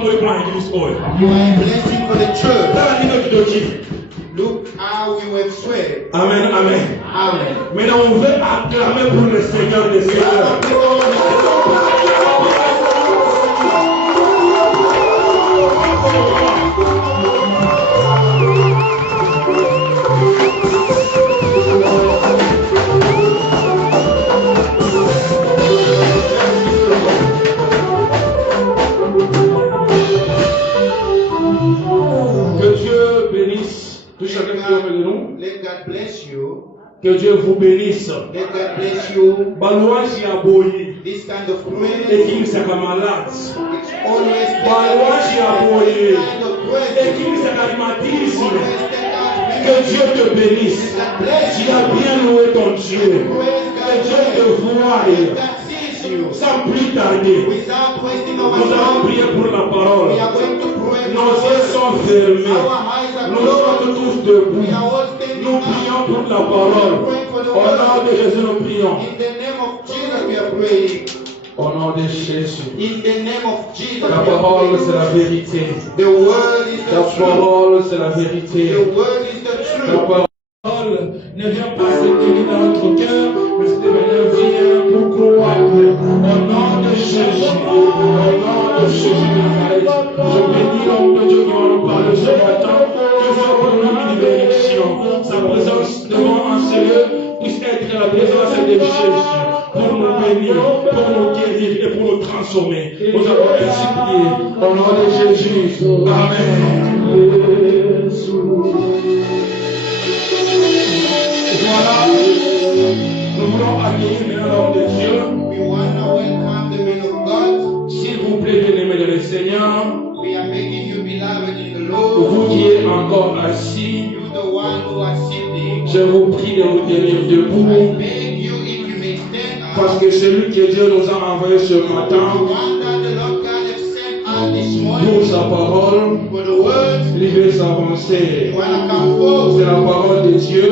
You are a blessing for the church. Look how you have swear. Amen, amen. Amen. Maintenant, on veut acclamer pour le Seigneur des Seigneurs. Let God bless you. Que Dieu vous bénisse. Let God bless you. Balouange ya boyi. This kind of praise. Église à malade. It's always Balouange ya boyi. kind of praise. Église à rhumatisme. Always take out Que Dieu te bénisse. Tu as bien loué ton Dieu. Que Dieu te voie. God sees you. Sans plus tarder. Without wasting our Nous allons time, prier pour la parole. we are going to pray. Nos yeux sont fermés. Our eyes are Nous closed. sommes tous debout. We are all standing Nous up. prions pour la parole. Au nom de Jésus, nous prions. In the name of Jesus, we are praying. Au nom de Jésus. In the name of Jesus, La we are parole, praying. c'est la vérité. The word is La the truth. parole, c'est la vérité. The word is the La truth. parole ne vient pas se tenir dans notre cœur, mais cette manière vient pour croire. Au nom de Jésus. Au nom de Jésus de Nazareth. Je bénis l'homme de Dieu qui va nous parler ce matin. Que soit pour nous une bénédiction. Sa présence devant un lieu puisse être la présence de Jésus. Pour nous bénir, pour nous guérir et pour nous transformer. Nous avons ainsi prié. Au nom de Jésus. Amen. Voilà, nous voulons accueillir l'homme de Dieu. We want to welcome the man of God. S'il vous plaît, bien-aimés dans le Seigneur, We are making you beloved in the Lord. vous qui êtes encore assis, You the one who are sitting. je vous prie de vous tenir I debout, beg you if you may stand up. parce que celui que Dieu nous a envoyé ce The matin one that the Lord God has sent out this pour morning sa parole, for the word. il veut s'avancer. You want to come forward. C'est la parole de Dieu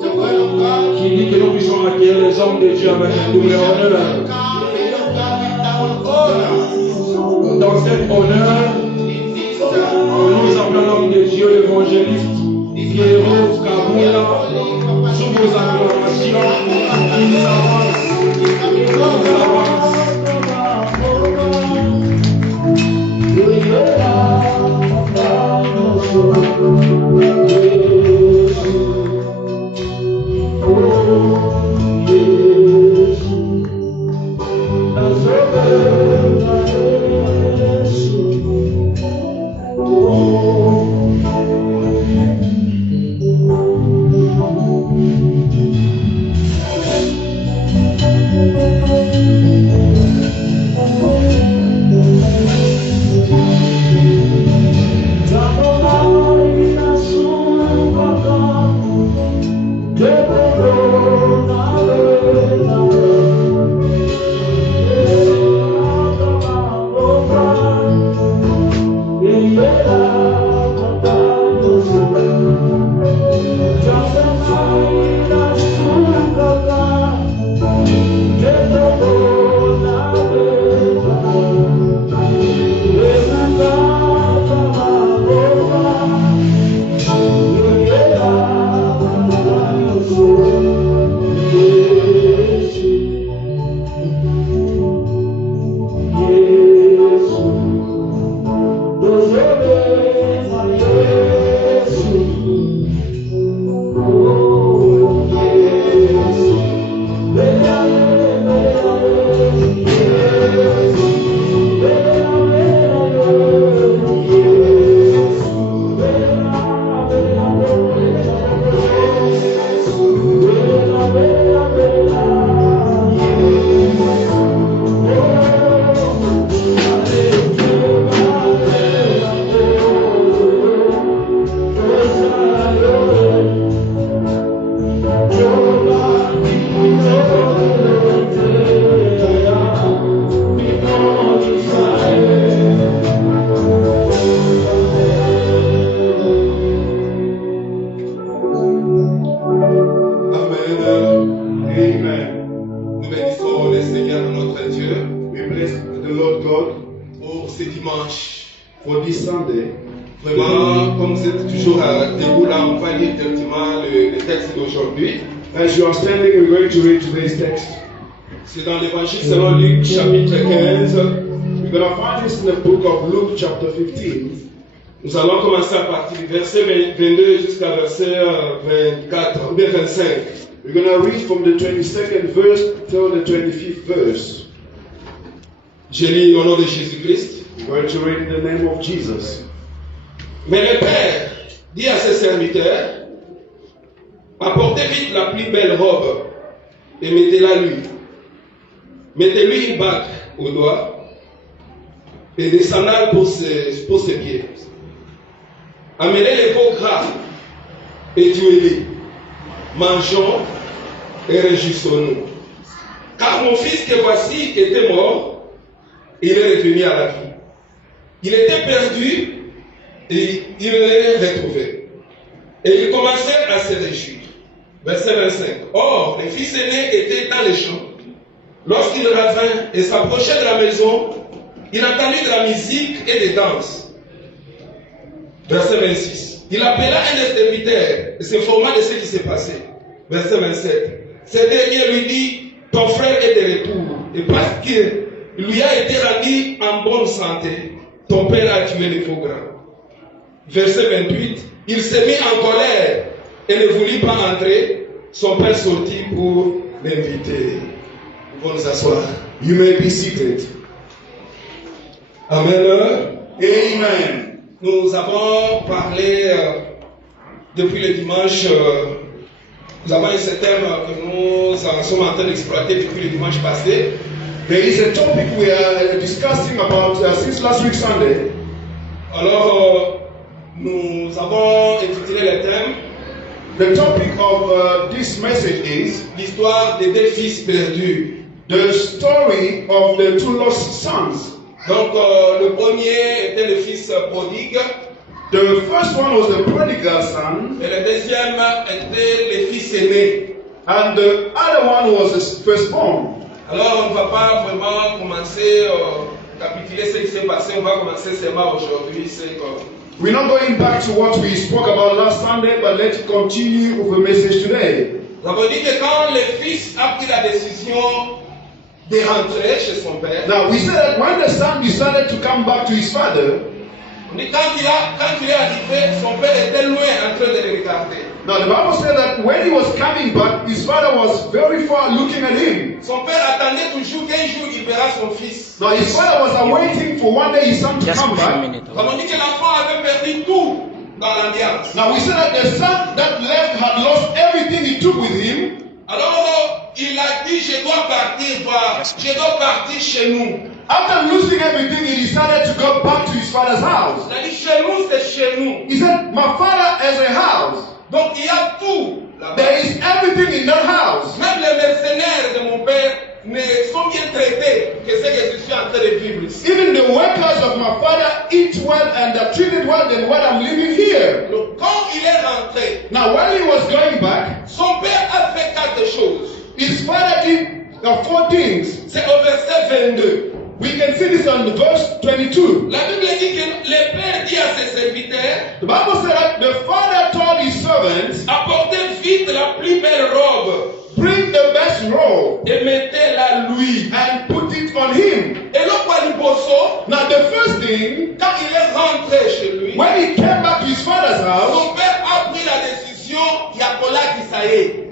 The word of God. qui dit que nous puissions accueillir les hommes de Dieu avec un And we double shall honneur. welcome men of God with double honor. Dans cet honneur, In this nous appelons l'homme de Dieu, l'évangéliste Pierrot Kabula, sous vos acclamations, il s'avance, il avance. for this Sunday. Vraiment, comme vous êtes toujours debout là, on va lire directement le texte d'aujourd'hui. As you are standing, we're going to read today's text. C'est dans l'évangile selon Luc, chapitre 15. We're going to find this in the book of Luke, chapter 15. Nous allons commencer à partir du verset 22 jusqu'à verset 24 ou bien 25. We're going to read from the 22nd verse till the 25th verse. Je lis au nom de Jésus-Christ. We're going to read in the name of Jesus. Mais le Père dit à ses serviteurs, apportez vite la plus belle robe et mettez-la lui. Mettez-lui une bague au doigt et des sandales pour ses pieds. Amenez les veaux gras et tuez-les. Mangeons et réjouissons-nous. Car mon fils que voici était mort, il est revenu à la vie. Il était perdu et il l'est retrouvé. Et il commençait à se réjouir. Verset 25. Or, le fils aîné était dans les champs. Lorsqu'il revint et s'approchait de la maison, il entendit de la musique et des danses. Verset 26. Il appela un des serviteurs et s'informa de ce qui s'est passé. Verset 27. Ce dernier lui dit, ton frère est de retour. Et parce qu'il lui a été rendu en bonne santé, ton père a tué les faux gras. Verset 28. Il s'est mis en colère et ne voulut pas entrer. Son père sortit pour l'inviter. Nous allons nous asseoir. You may be seated. Amen. Amen. Nous avons parlé depuis le dimanche. Nous avons un thème que nous sommes en train d'exploiter depuis le dimanche passé. There is a topic we are discussing about since last week Sunday. Alors, nous avons intitulé le thème. The topic of this message is l'histoire des deux fils perdus. The story of the two lost sons. Donc, le premier était le fils prodigue. The first one was the prodigal son. Et le deuxième était le fils aîné. And the other one was the firstborn. Alors, on ne va pas vraiment commencer à capituler ce qui s'est passé. On va commencer seulement aujourd'hui. We're not going back to what we spoke about last Sunday, but let's continue with the message today. Nous avons dit que quand le fils a pris la décision de rentrer chez son père. Now we said that when the son decided to come back to his father, on dit quand il est arrivé, son père était loin en train de le regarder. Now the Bible said that when he was coming back, his father was very far looking at him. Son père attendait toujours qu'un jour il verra son fils. Now his father was awaiting for one day his son to come back. Nous avons dit que l'enfant avait perdu tout dans l'ambiance. Now we said that the son that left had lost everything he took with him. Alors il a dit je dois partir chez nous. After losing everything, he decided to go back to his father's house. Il a dit chez nous c'est chez nous. He said, my father has a house. Donc il y a tout là-bas. There is everything in that house. Même les mercenaires de mon père ne sont bien traités que ce que je suis en train de vivre ici. Even the workers of my father eat well and are treated well than what I'm living here. Donc quand il est rentré, now while he was going back, son père a fait quatre choses. His father did four things. C'est au verset 22. We can see this on the verse 22. La Bible dit que le père dit à ses serviteurs, the Bible said that the father told his servants, apportez vite la plus belle robe. Bring the best robe et mettez-la lui. And put it on him. Et l'autre, now the first thing, quand il est rentré chez lui, when he came back to his father's house, son père a pris la décision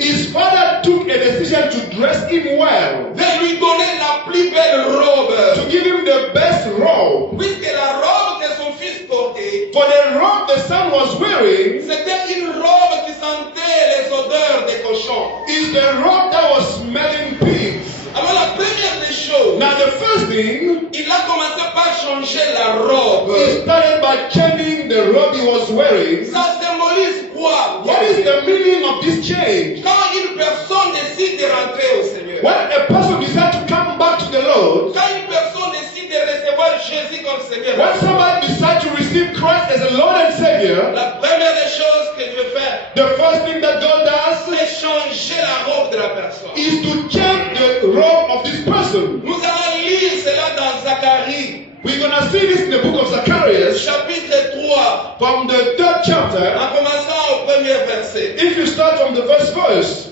his father took a decision to dress him well, de lui donner la plus belle robe, to give him the best robe, puisque la robe que son fils portait, for the robe the son was wearing, c'était une robe qui sentait les odeurs des cochons. Is the robe that was smelling pigs. Alors la première des choses, now the first thing, il a commencé par changer la robe. He started by changing the robe he was wearing. Ça symbolise quoi? What is the meaning of this change? Quand une personne décide de rentrer au Seigneur, when a person decides to come back to the Lord, quand une personne décide de recevoir Jésus comme Seigneur, when somebody decides to receive Christ as a Lord and Savior, la première des choses que je vais faire, the first thing that God does, c'est changer la robe de la personne. Is to change the robe of this person. Nous allons lire cela dans Zacharie. We're going to see this in the book of Zacharias. chapitre 3, from the 3rd chapter, en commençant au premier verset. if you start from the first verse,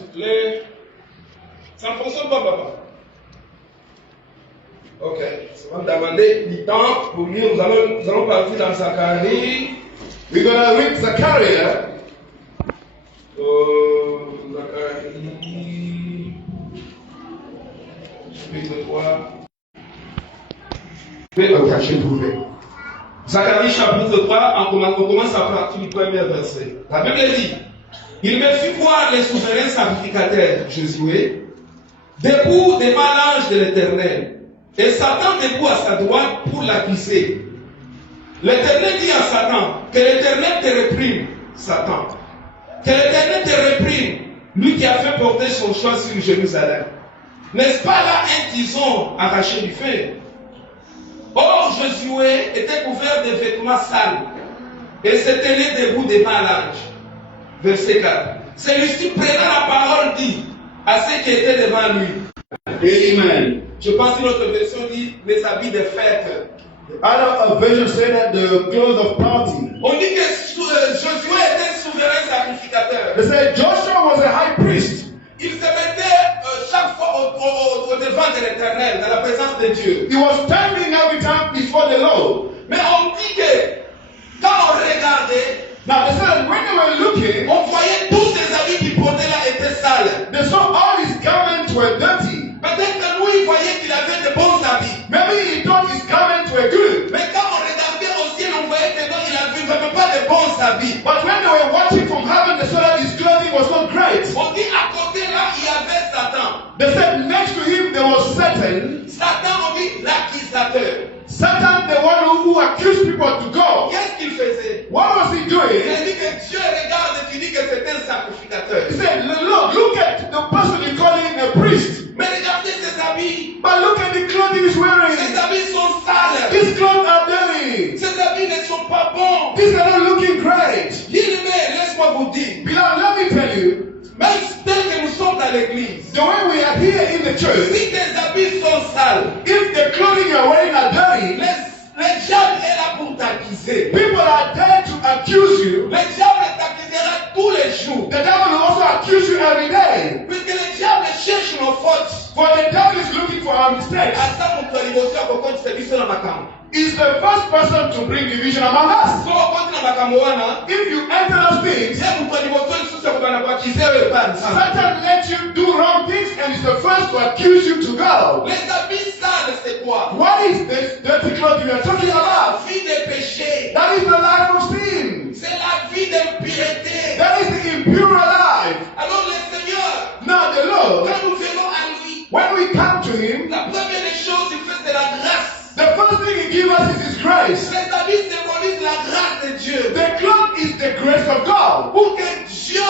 Ça ne fonctionne pas, papa. Ok. Ça va me demander du temps pour lire. Nous allons partir dans Zacharie. we're going to read Zechariah. Zacharie. Chapitre 3. Zacharie chapitre 3, on commence à partir du premier verset. La Bible dit, il me fit voir les souverains sacrificateurs, Josué, debout devant l'ange de l'Éternel, et Satan debout à sa droite pour l'accuser. L'Éternel dit à Satan, que l'Éternel te réprime, Satan. Que l'Éternel te réprime, lui qui a fait porter son choix sur Jérusalem. N'est-ce pas là un tison arraché du feu? Or, Josué était couvert de vêtements sales et se tenait debout devant l'ange. Verset 4. Celui-ci prenant la parole dit à ceux qui étaient devant lui. Amen. Je pense que notre version dit les habits de fête. Other version say that the clothes of party. On dit que Josué était souverain sacrificateur. They said Joshua was a high priest. Il se mettait chaque fois au devant de l'Éternel, dans la présence de Dieu. He was standing every time before the Lord. Mais on dit que quand on regardait, Now they said when they were looking, on voyait tous ces habits qu'il portait là étaient sales. they saw all his garments were dirty. Peut-être que lui, il voyait qu'il avait de bons habits. Maybe he thought his garments were good. Mais quand on regardait au ciel, on voyait que non, il n'avait pas de bons habits. But when they were watching from heaven, they saw that his clothing was not great. On dit à côté là, il y avait Satan. They said next to him there was Satan. Satan, on dit l'accusateur. Satan, the one who accused people to go. Qu'est-ce qu'il faisait? What was he Il doing? a dit que Dieu regarde et tu dis que c'est un sacrificateur. He said, look at the person you're calling a priest. Mais regardez ses habits. But look at the clothing he's Ses wearing. habits sont sales. His clothes are dirty. Ses habits ne sont pas bons. These are not looking great. Bien-aimé, laisse-moi vous dire. Beloved, let me tell you, Même tel que nous sommes dans l'église, the way we are here in the church, si tes habits sont sales, if the clothing you're wearing are dirty, le diable est là pour t'accuser. people are there to accuse you. Le diable t'accusera tous les jours. The devil will also accuse you every day. Puisque le diable cherche nos fautes. For the devil is looking for our mistakes. Asa mtu alivyosema kwa kweli service na makamu. He's the first person to bring division among us. So kwa kweli na makamu wana, If you enter those things, yeye mtu alivyosema sisi kwa bana kwa kizewe pale. Satan lets you do wrong things and is the first to accuse you to go. Les habits sales c'est quoi? What is this dirty clothing you are talking La about? vie de péché. That is the life of sin. C'est la vie d'impureté. That is the impure life. Alors le Seigneur, Now the Lord, quand nous venons à lui, when we come to Him, la première des choses il fait c'est la grâce. the first thing He gives us is His grace. Les habits symbolisent la grâce de Dieu. The cloth is the grace of God. Pour que Dieu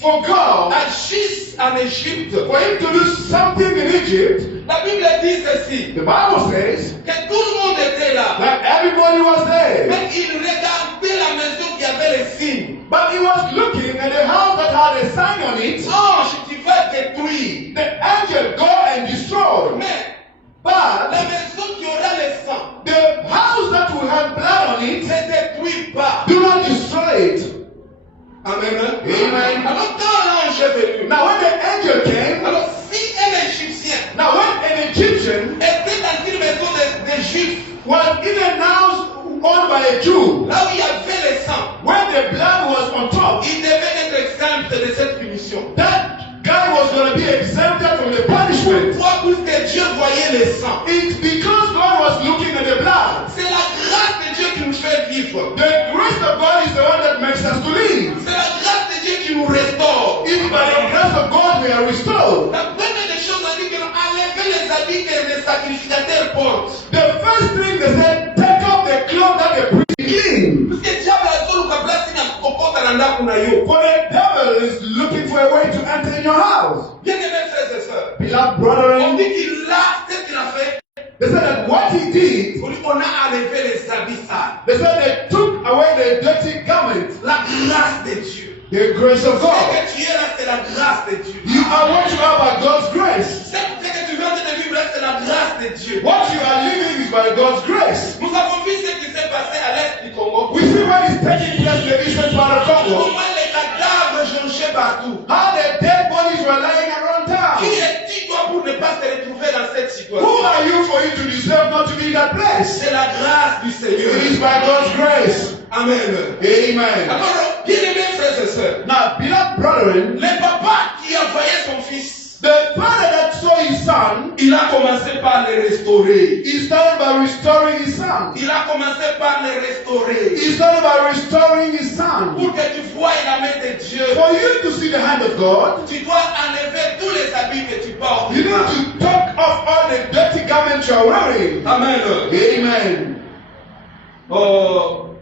For God, agisse en Égypte. for Him to do something in Egypt, La Bible dit ceci, the Bible says que tout le monde était là. that everybody was there. Mais il regardait la maison qui avait les signes. But he was looking at the house that had a sign on it. Ange, tu vas détruire. The angel go and destroy. Mais But la maison qui aura le sang the house that will have blood on it, ne détruit pas. do not destroy it. Amen. Amen. Alors quand l'ange est venu, Now when the angel came, alors si un Égyptien now when an Egyptian était dans une maison de Juifs, was in a house owned by a Jew, là où il y avait le sang, when the blood was on top, il devait être exempt de cette punition. that guy was going to be exempted from the punishment. Pourquoi? Puisque Dieu voyait le sang. It's because God was looking at the blood. C'est la grâce de Dieu qui nous fait vivre. The grace of God is the one that makes us to live. C'est la grâce de Dieu qui nous restaure. It's by the grace of God we are restored. La première des choses, on dit que nous enlevons les habits que les sacrificateurs portent. The first thing they said, take off the clothes that the priest clean. Parce que diable a toujours la place in a kokota na ndaku na yo. For the devil is looking for a way to enter in your house. Bien-aimés frères et sœurs, Beloved on brethren, dit qu'il a, qu'est-ce qu'il a fait? they said that what he did, On dit qu'on a enlevé les habits sales. they said they took away the dirty garments, La grâce de Dieu. the grace of Ce God. que tu es là, c'est la grâce de Dieu. You are what you have by God's grace. Ce que tu viens de vivre là, c'est la grâce de Dieu. What you are living is by God's grace. Nous avons vu ce qui s'est passé à l'est du Congo. We see what is taking place in the eastern part of Congo. Comment les cadavres jonchaient partout. How the dead bodies were lying around Qui town. es-tu toi pour ne pas te retrouver dans cette Who situation? are you for you to deserve not to be in that place? C'est la grâce du Seigneur. It is by God's grace. Amen. Amen. Alors, bien-aimés frères et sœurs, Now, beloved brethren, le papa qui a envoyé son fils, the father that saw his son, il a commencé par le restaurer. he started by restoring his son. Il a commencé par le restaurer. He started by restoring his son. Pour que tu voies la main de Dieu, For you to see the hand of God, tu dois enlever tous les habits que tu portes. you need to take off all the dirty garments you are wearing. Amen. Amen. Oh,